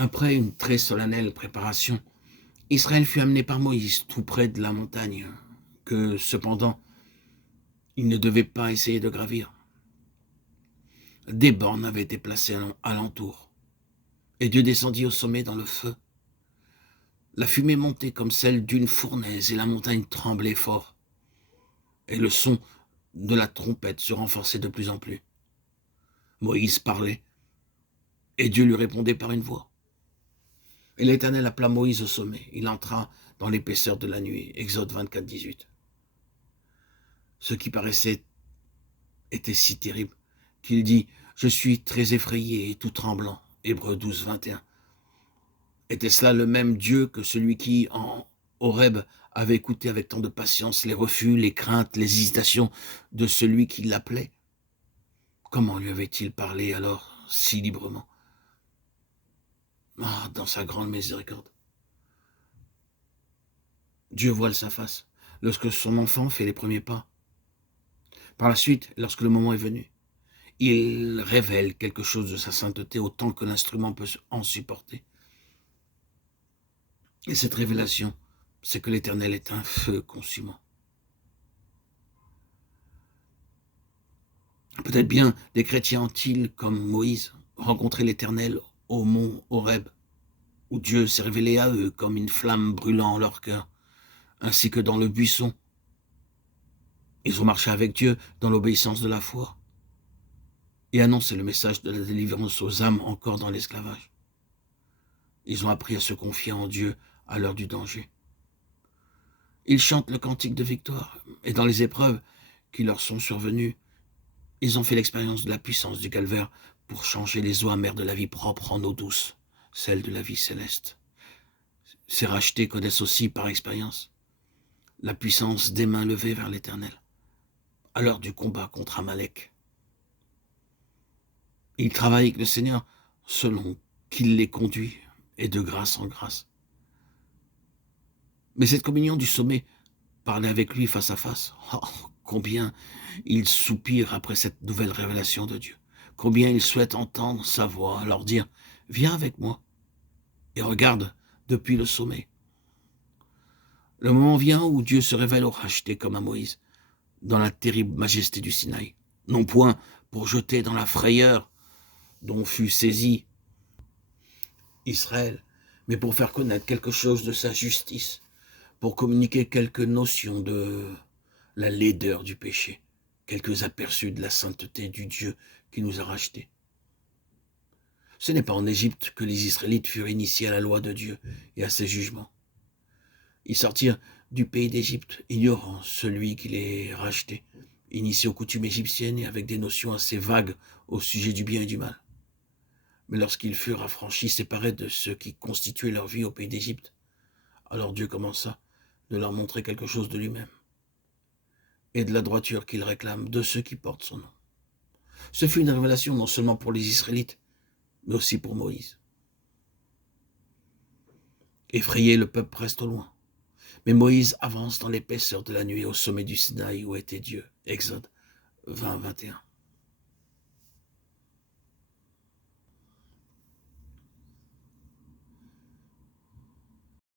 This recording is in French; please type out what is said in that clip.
Après une très solennelle préparation, Israël fut amené par Moïse tout près de la montagne, que cependant il ne devait pas essayer de gravir. Des bornes avaient été placées alentour, et Dieu descendit au sommet dans le feu. La fumée montait comme celle d'une fournaise, et la montagne tremblait fort, et le son de la trompette se renforçait de plus en plus. Moïse parlait, et Dieu lui répondait par une voix. Et l'Éternel appela Moïse au sommet. Il entra dans l'épaisseur de la nuit. Exode 24, 18. Ce qui paraissait était si terrible qu'il dit « Je suis très effrayé et tout tremblant ». Hébreux 12, 21. Était-ce là le même Dieu que celui qui, en Horeb, avait écouté avec tant de patience les refus, les craintes, les hésitations de celui qui l'appelait? Comment lui avait-il parlé alors si librement? Ah, dans sa grande miséricorde. Dieu voile sa face lorsque son enfant fait les premiers pas. Par la suite, lorsque le moment est venu, il révèle quelque chose de sa sainteté autant que l'instrument peut en supporter. Et cette révélation, c'est que l'Éternel est un feu consumant. Peut-être bien des chrétiens ont-ils, comme Moïse, rencontré l'Éternel au mont Horeb, où Dieu s'est révélé à eux comme une flamme brûlant en leur cœur, ainsi que dans le buisson. Ils ont marché avec Dieu dans l'obéissance de la foi et annoncé le message de la délivrance aux âmes encore dans l'esclavage. Ils ont appris à se confier en Dieu à l'heure du danger. Ils chantent le cantique de victoire, et dans les épreuves qui leur sont survenues, ils ont fait l'expérience de la puissance du calvaire pour changer les eaux amères de la vie propre en eau douce, celle de la vie céleste. Ces rachetés connaissent aussi par expérience la puissance des mains levées vers l'Éternel, à l'heure du combat contre Amalek. Ils travaillent avec le Seigneur selon qu'il les conduit, et de grâce en grâce. Mais cette communion du sommet, parler avec lui face à face, oh, combien ils soupirent après cette nouvelle révélation de Dieu. Combien ils souhaitent entendre sa voix, leur dire « Viens avec moi et regarde depuis le sommet ». Le moment vient où Dieu se révèle aux rachetés comme à Moïse, dans la terrible majesté du Sinaï, non point pour jeter dans la frayeur dont fut saisi Israël, mais pour faire connaître quelque chose de sa justice, pour communiquer quelques notions de la laideur du péché, quelques aperçus de la sainteté du Dieu qui nous a rachetés. Ce n'est pas en Égypte que les Israélites furent initiés à la loi de Dieu et à ses jugements. Ils sortirent du pays d'Égypte, ignorant celui qui les rachetait, initiés aux coutumes égyptiennes et avec des notions assez vagues au sujet du bien et du mal. Mais lorsqu'ils furent affranchis, séparés de ceux qui constituaient leur vie au pays d'Égypte, alors Dieu commença de leur montrer quelque chose de lui-même et de la droiture qu'il réclame de ceux qui portent son nom. Ce fut une révélation non seulement pour les Israélites, mais aussi pour Moïse. Effrayé, le peuple reste au loin. Mais Moïse avance dans l'épaisseur de la nuit au sommet du Sinaï où était Dieu. Exode 20, 21.